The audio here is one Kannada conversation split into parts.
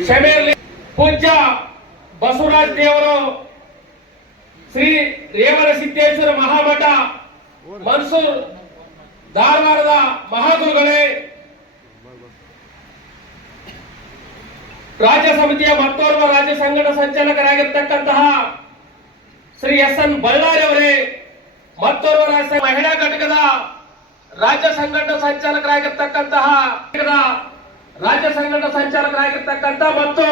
ಕ್ಷಮೆಯಲ್ಲಿ ಪೂಜ್ಯ ಬಸವರಾಜ್ ದೇವರು ಶ್ರೀ ರೇವಣ ಸಿದ್ದೇಶ್ವರ ಮಹಾಮಠ ಮನ್ಸೂರ್ ಧಾರವಾಡದ ಮಹಾಗುರುಗಳೇ ರಾಜ್ಯ ಸಮಿತಿಯ ಮತ್ತೋರ್ವ ರಾಜ್ಯ ಸಂಘಟ ಸಂಚಾಲಕರಾಗಿರ್ತಕ್ಕಂತಹ ಶ್ರೀ ಎಸ್ ಎನ್ ಬಳ್ಳಾರಿ ಅವರೇ, ಮತ್ತೋರ್ವ ರಾಜ್ಯ ಮಹಿಳಾ ಘಟಕದ ರಾಜ್ಯ ಸಂಘಟನಾ ಸಂಚಾಲಕರಾಗಿರ್ತಕ್ಕಂತಹ ರಾಜ್ಯ ಸಂಘಟನಾ ಸಂಚಾಲಕರಾಗಿರ್ತಕ್ಕಂತಹ ಮತ್ತು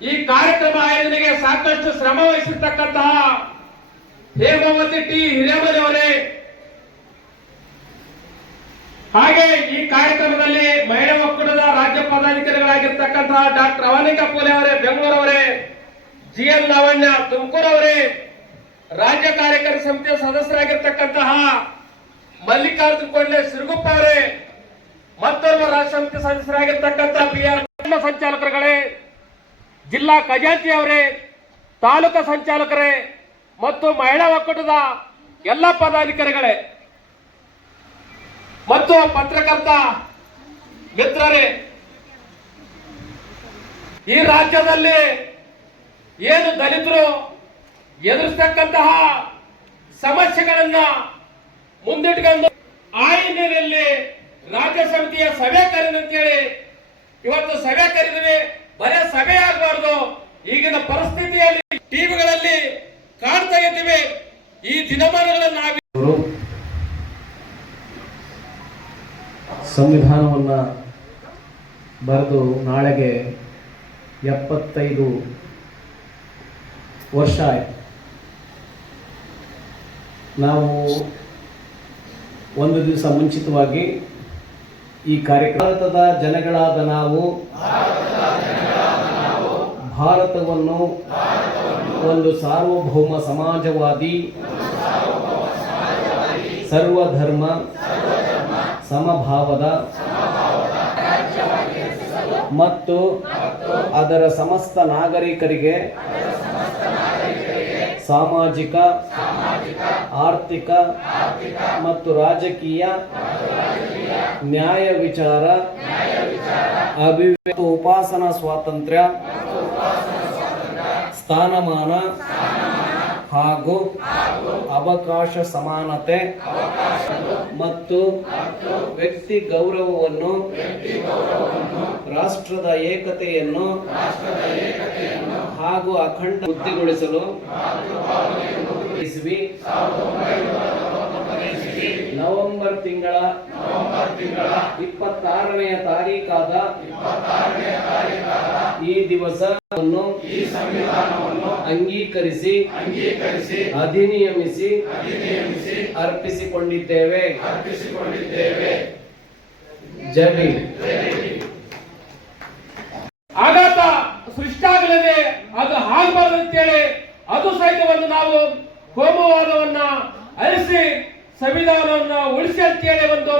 ಈ ಕಾರ್ಯಕ್ರಮ ಆಯೋಜನೆಗೆ ಸಾಕಷ್ಟು ಶ್ರಮ ವಹಿಸಿರ್ತಕ್ಕಂತಹ ಹೇಮಾವತಿ ಟಿ ಹಿರೇಮನಿ ಅವರೇ ಹಾಗೆ ಈ ಕಾರ್ಯಕ್ರಮದಲ್ಲಿ ಮಹಿಳಾ ಒಕ್ಕೂಟದ ರಾಜ್ಯ ಪದಾಧಿಕಾರಿಗಳಾಗಿರ್ತಕ್ಕಂತಹ ಡಾಕ್ಟರ್ ಅವನಿಕಾ ಪೋಲೆ ಅವರೇ ಬೆಂಗಳೂರವರೇ ಜಿ ಎನ್ ಲಾವಣ್ಯ ತುಮಕೂರವರೇ ರಾಜ್ಯ ಕಾರ್ಯಕಾರಿ ಸಮಿತಿಯ ಸದಸ್ಯರಾಗಿರ್ತಕ್ಕಂತಹ ಮಲ್ಲಿಕಾರ್ಜುನ್ ಕೊಂಡೆ ಸಿರುಗುಪ್ಪ ಅವರೇ, ಮತ್ತೊಬ್ಬ ರಾಷ್ಟ್ರ ಸಮಿತಿ ಸದಸ್ಯರಾಗಿರ್ತಕ್ಕಂಥ ಪಿ ಆರ್ ಸಂಚಾಲಕರುಗಳೇ, ಜಿಲ್ಲಾ ಖಜಾಂಚಿ ಅವರೇ, ತಾಲೂಕಾ ಸಂಚಾಲಕರೇ, ಮತ್ತು ಮಹಿಳಾ ಒಕ್ಕೂಟದ ಎಲ್ಲ ಪದಾಧಿಕಾರಿಗಳೇ, ಮತ್ತು ಪತ್ರಕರ್ತ ಮಿತ್ರರೇ, ಈ ರಾಜ್ಯದಲ್ಲಿ ಏನು ದಲಿತರು ಎದುರಿಸತಕ್ಕಂತಹ ಸಮಸ್ಯೆಗಳನ್ನ ಮುಂದಿಟ್ಕೊಂಡು ಆ ಹಿನ್ನೆಲೆಯಲ್ಲಿ ರಾಜ್ಯ ಸಮಿತಿಯ ಸಭೆ ಕರೆದಂತೇಳಿ ಇವತ್ತು ಸಭೆ ಕರೆದಿವೆ ಬರೇ ಸಭೆ ಆಗಬಾರ್ದು. ಈಗಿನ ಪರಿಸ್ಥಿತಿಯಲ್ಲಿ ಟಿವಿಗಳಲ್ಲಿ ಕಾಣ್ತಾ ಇದ್ದೀವಿ. ಈ ದಿನಮಾನಗಳನ್ನು ನಾವು ಸಂವಿಧಾನವನ್ನು ಬರೆದು ನಾಳೆಗೆ ಎಪ್ಪತ್ತೈದು ವರ್ಷ ಆಯ್ತು. ನಾವು ಒಂದು ದಿವಸ ಮುಂಚಿತವಾಗಿ ಈ ಕಾರ್ಯಕ್ರಮ ಭಾರತದ ಜನಗಳಾದ ನಾವು ಭಾರತವನ್ನು ಒಂದು ಸಾರ್ವಭೌಮ ಸಮಾಜವಾದಿ ಸರ್ವಧರ್ಮ ಸಮಭಾವದ ಮತ್ತು ಅದರ ಸಮಸ್ತ ನಾಗರಿಕರಿಗೆ ಸಾಮಾಜಿಕ ಆರ್ಥಿಕ ಮತ್ತು ರಾಜಕೀಯ ನ್ಯಾಯ ವಿಚಾರ ಅಭಿವೃದ್ಧಿ ಉಪಾಸನಾ ಸ್ವಾತಂತ್ರ್ಯ ಸ್ಥಾನಮಾನ ಹಾಗೂ ಅವಕಾಶ ಸಮಾನತೆ ಮತ್ತು ವ್ಯಕ್ತಿ ಗೌರವವನ್ನು ರಾಷ್ಟ್ರದ ಏಕತೆಯನ್ನು ಹಾಗೂ ಅಖಂಡ ವೃದ್ಧಿಗೊಳಿಸಲು ಇಸ್ವಿ ನವೆಂಬರ್ ತಿಂಗಳ ಇಪ್ಪತ್ತಾರನೆಯ ತಾರೀಕಾದ ಈ ದಿವಸವನ್ನು ಅಂಗೀಕರಿಸಿ, ಅಧಿನಿಯಮಿಸಿ, ಅರ್ಪಿಸಿಕೊಂಡಿದ್ದೇವೆ ಜೈ ಭೀಮ್. ಆಘಾತ ಸೃಷ್ಟಾಗಲಿದೆ ಅದು ಆಗಬಾರದು ಅಂತೇಳಿ ಅದು ಸಹಿತವನ್ನು ನಾವು ಕೋಮುವಾದವನ್ನ ಅಳಿಸಿ ಸಂವಿಧಾನವನ್ನ ಉಳಿಸಿ ಅಂತೇಳಿ ಒಂದು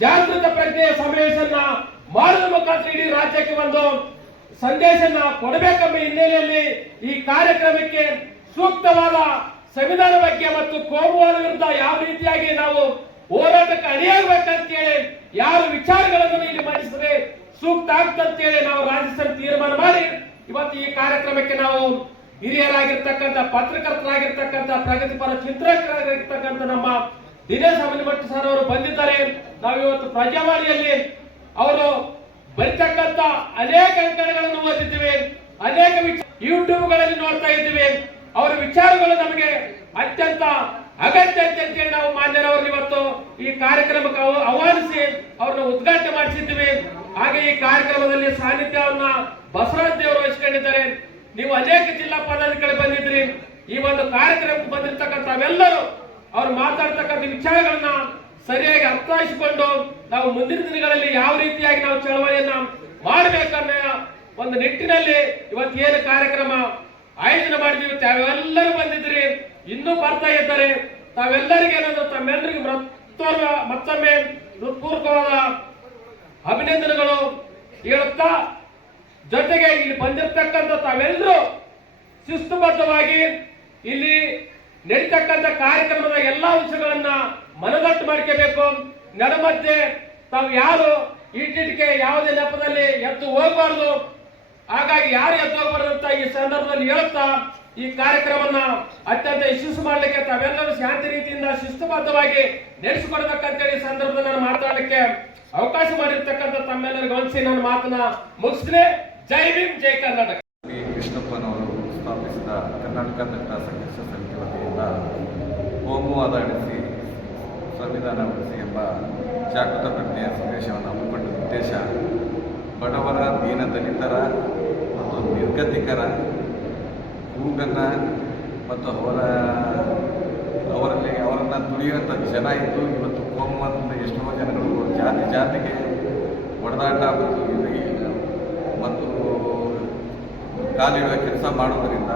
ಜಾಗೃತ ಪ್ರಜ್ಞೆಯ ಸಮಾವೇಶನ ಮಾಡುವ ಮುಖಾಂತರ ಇಡೀ ರಾಜ್ಯಕ್ಕೆ ಒಂದು ಸಂದೇಶನ ಕೊಡಬೇಕೆಂಬ ಹಿನ್ನೆಲೆಯಲ್ಲಿ ಈ ಕಾರ್ಯಕ್ರಮಕ್ಕೆ ಸೂಕ್ತವಾದ ಸಂವಿಧಾನ ಬಗ್ಗೆ ಮತ್ತು ಕೋಮುವಾದ ವಿರುದ್ಧ ಯಾವ ರೀತಿಯಾಗಿ ನಾವು ಹೋರಾಟಕ್ಕೆ ಅಣಿಯಾಗಬೇಕಂತೇಳಿ ಯಾರು ವಿಚಾರಗಳನ್ನು ಇಲ್ಲಿ ಮಂಡಿಸಿದ್ರೆ ಸೂಕ್ತ ಆಗ್ತಂತೇಳಿ ನಾವು ರಾಜ್ಯ ತೀರ್ಮಾನ ಮಾಡಿ. ಇವತ್ತು ಈ ಕಾರ್ಯಕ್ರಮಕ್ಕೆ ನಾವು ಹಿರಿಯರಾಗಿರ್ತಕ್ಕಂಥ, ಪತ್ರಕರ್ತರಾಗಿರ್ತಕ್ಕಂಥ, ಪ್ರಗತಿಪರ ಚಿಂತಕರಾಗಿರ್ತಕ್ಕಂಥ ನಮ್ಮ ದಿನೇಶ್ ಅಮನಿಮಠ ಸರ್ ಅವರು ಬಂದಿದ್ದಾರೆ. ನಾವು ಇವತ್ತು ಪ್ರಜಾವಾಣಿಯಲ್ಲಿ ಅವರು ಬರಿತಕ್ಕಂಥ ಅನೇಕ ಅಂಕಣಗಳನ್ನು ಓದಿದ್ದೀವಿ, ಅನೇಕ ಯೂಟ್ಯೂಬ್ಗಳಲ್ಲಿ ನೋಡ್ತಾ ಇದ್ದೀವಿ. ಅವರ ವಿಚಾರಗಳು ನಮಗೆ ಅತ್ಯಂತ ಅಗತ್ಯ ಅತ್ಯಂತ ನಾವು ಮಾನ್ಯರವ್ರನ್ನ ಇವತ್ತು ಈ ಕಾರ್ಯಕ್ರಮಕ್ಕೆ ಆಹ್ವ- ಆಹ್ವಾನಿಸಿ ಅವ್ರನ್ನ ಉದ್ಘಾಟನೆ ಮಾಡಿಸಿದ್ದೀವಿ. ಹಾಗೆ ಈ ಕಾರ್ಯಕ್ರಮದಲ್ಲಿ ಸಾನ್ನಿಧ್ಯವನ್ನ ಬಸವರಾಜ್ ದೇವರು ವಹಿಸ್ಕೊಂಡಿದ್ದಾರೆ. ನೀವು ಅನೇಕ ಜಿಲ್ಲಾ ಪದಾಧಿಕಾರಿ ಬಂದಿದ್ರಿ, ಈ ಒಂದು ಕಾರ್ಯಕ್ರಮಕ್ಕೆ ಬಂದಿರತಕ್ಕಂಥ ಅವೆಲ್ಲರೂ ಅವ್ರು ಮಾತಾಡ್ತಕ್ಕಂಥ ವಿಚಾರಗಳನ್ನ ಸರಿಯಾಗಿ ಅರ್ಥೈಸಿಕೊಂಡು ನಾವು ಮುಂದಿನ ದಿನಗಳಲ್ಲಿ ಯಾವ ರೀತಿಯಾಗಿ ನಾವು ಚಳವಳಿಯನ್ನ ಮಾಡಬೇಕನ್ನೋ ಒಂದು ನಿಟ್ಟಿನಲ್ಲಿ ಇವತ್ತು ಏನು ಕಾರ್ಯಕ್ರಮ ಆಯೋಜನೆ ಮಾಡಿದೀವಿ ತಾವೆಲ್ಲರೂ ಬಂದಿದ್ರಿ ಇನ್ನೂ ಬರ್ತಾ ಇದ್ದಾರೆ. ತಾವೆಲ್ಲರಿಗೆ ಏನಂದ್ರೆ ತಮ್ಮೆಲ್ಲರಿಗೆ ಮತ್ತೊಮ್ಮೆ ಹೃತ್ಪೂರ್ವಕವಾದ ಅಭಿನಂದನೆಗಳು ಹೇಳುತ್ತಾ ಜೊತೆಗೆ ಇಲ್ಲಿ ಬಂದಿರತಕ್ಕಂಥ ತಾವೆಲ್ಲರೂ ಶಿಸ್ತುಬದ್ಧವಾಗಿ ಇಲ್ಲಿ ನಡೀತಕ್ಕಂಥ ಕಾರ್ಯಕ್ರಮದ ಎಲ್ಲಾ ಅಂಶಗಳನ್ನ ಮನದಟ್ಟು ಮಾಡ್ಕೋಬೇಕು. ನಡಮಧ್ಯೆ ತಾವು ಯಾರು ಇಟ್ಟಿಟ್ಟಿಗೆ ಯಾವುದೇ ನೆಪದಲ್ಲಿ ಎದ್ದು ಹೋಗಬಾರ್ದು. ಹಾಗಾಗಿ ಯಾರು ಎದ್ದು ಹೋಗಬಾರದು ಅಂತ ಈ ಸಂದರ್ಭದಲ್ಲಿ ಹೇಳುತ್ತಾ ಈ ಕಾರ್ಯಕ್ರಮವನ್ನ ಅತ್ಯಂತ ಯಶಸ್ಸು ಮಾಡಲಿಕ್ಕೆ ತಾವೆಲ್ಲರೂ ಶಾಂತಿ ರೀತಿಯಿಂದ ಶಿಸ್ತುಬದ್ಧವಾಗಿ ನಡೆಸಿಕೊಡ್ಬೇಕಂತೇಳಿ ಸಂದರ್ಭದಲ್ಲಿ ನಾನು ಮಾತಾಡಲಿಕ್ಕೆ ಅವಕಾಶ ಮಾಡಿರ್ತಕ್ಕಂಥ ತಮ್ಮೆಲ್ಲರಿಗೂ ಗಮನಿಸಿ ನನ್ನ ಮಾತನ್ನ ಮುಗಿಸ್ತೇನೆ. ಜೈ ಭೀಮ್, ಜೈ ಕರ್ನಾಟಕ. ಕೃಷ್ಣಪ್ಪನವರು ಸ್ಥಾಪಿಸಿದ ಕರ್ನಾಟಕ ದಟ್ಟ ಸಂಘರ್ಷ ಸಮಿತಿ ವತಿಯಿಂದ ಕೋಮುವಾದ ನಡೆಸಿ ಸಂವಿಧಾನ ಉಳಿಸಿ ಎಂಬ ಜಾಗೃತ ಪ್ರಜ್ಞೆಯ ಸಂದೇಶವನ್ನು ಹಮ್ಮಿಕೊಂಡ ಉದ್ದೇಶ, ಬಡವರ, ದೀನ ದಲಿತರ ಮತ್ತು ನಿರ್ಗತಿಕರ ಕೂಗನ್ನು ಮತ್ತು ಅವರ, ಅವರಲ್ಲಿ, ಅವರನ್ನು ದುಡಿಯುವಂಥ ಜನ ಇದ್ದು ಇವತ್ತು ಕೋಮುವಾದದಿಂದ ಎಷ್ಟೋ ಜನಗಳು ಜಾತಿ, ಜಾತಿಗೆ ಹೊಡೆದಾಟ ಮತ್ತು ಇದು ಮತ್ತು ಕಾಲಿಡುವ ಕೆಲಸ ಮಾಡುವುದರಿಂದ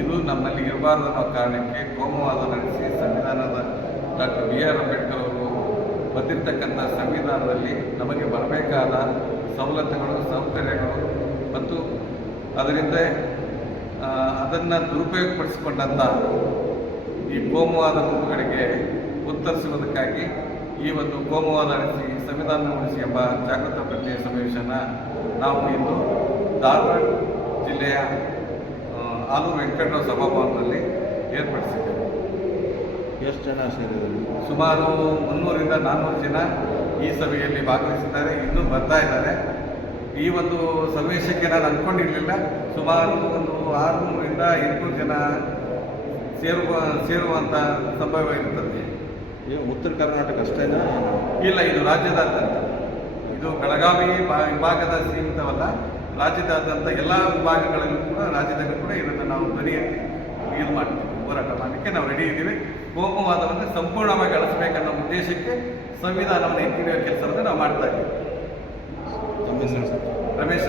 ಇದು ನಮ್ಮಲ್ಲಿ ಇರಬಾರದು ಅನ್ನೋ ಕಾರಣಕ್ಕೆ ಕೋಮುವಾದ ನಡೆಸಿ ಸಂವಿಧಾನದ ಡಾಕ್ಟರ್ ಬಿ ಆರ್ ಅಂಬೇಡ್ಕರ್ ಅವರು ಬಂದಿರತಕ್ಕಂಥ ಸಂವಿಧಾನದಲ್ಲಿ ನಮಗೆ ಬರಬೇಕಾದ ಸವಲತ್ತುಗಳು, ಸೌಕರ್ಯಗಳು ಮತ್ತು ಅದರಿಂದ ಅದನ್ನು ದುರುಪಯೋಗಪಡಿಸಿಕೊಂಡಂಥ ಈ ಕೋಮವಾದ ಗುಂಪುಗಳಿಗೆ ಉತ್ತರಿಸುವುದಕ್ಕಾಗಿ ಈ ಒಂದು ಕೋಮವಾದ ನಡೆಸಿ, ಸಂವಿಧಾನ ಉಳಿಸಿ ಎಂಬ ಜಾಗೃತ ಸಮಾವೇಶನ ನಾವು ಇಂದು ಧಾರವಾಡ ಜಿಲ್ಲೆಯ ಆಲೂ ವೆಂಕಟರ ವೆಂಕಟರಾವ್ ಸಭಾಭವನದಲ್ಲಿ ಏರ್ಪಡಿಸಿದ್ದೇವೆ ಎಷ್ಟು ಜನ ಸೇರಿದ್ರು? ಸುಮಾರು ಮುನ್ನೂರಿಂದ ನಾನ್ನೂರು ಜನ ಈ ಸಭೆಯಲ್ಲಿ ಭಾಗವಹಿಸಿದ್ದಾರೆ ಇನ್ನೂ ಬರ್ತಾ ಇದ್ದಾರೆ. ಈ ಒಂದು ಸಮಾವೇಶಕ್ಕೆ ನಾನು ಅಂದ್ಕೊಂಡಿರಲಿಲ್ಲ. ಸುಮಾರು ಒಂದು ಆರುನೂರಿಂದ ಎಂಟುನೂರು ಜನ ಸೇರುವ ಸೇರುವಂಥ ಸಂಭವ ಇರುತ್ತದೆ. ಉತ್ತರ ಕರ್ನಾಟಕ ಅಷ್ಟೇನಾ ಇಲ್ಲ ಇದು ರಾಜ್ಯದಾದ್ಯಂತ. ಇದು ಬೆಳಗಾವಿ ವಿಭಾಗದ ಸೀಮಿತವಲ್ಲ. ರಾಜ್ಯದಾದ್ಯಂತ ಎಲ್ಲ ವಿಭಾಗಗಳಲ್ಲೂ ಕೂಡ ರಾಜ್ಯದಲ್ಲಿ ಕೂಡ ಇದನ್ನು ನಾವು ಧ್ವನಿಯಲ್ಲಿ ಇದು ಮಾಡ್ತೀವಿ ಹೋರಾಟ ಮಾಡಲಿಕ್ಕೆ ನಾವು ರೆಡಿ ಇದ್ದೀವಿ. ಕೋಮುವಾದವನ್ನು ಸಂಪೂರ್ಣವಾಗಿ ಅಳಿಸಬೇಕನ್ನೋ ಉದ್ದೇಶಕ್ಕೆ ಸಂವಿಧಾನವನ್ನು ಎತ್ತಿಡುವ ಕೆಲಸವನ್ನು ನಾವು ಮಾಡ್ತಾ ಇದ್ದೀವಿ. ರಮೇಶ್ ರಮೇಶ್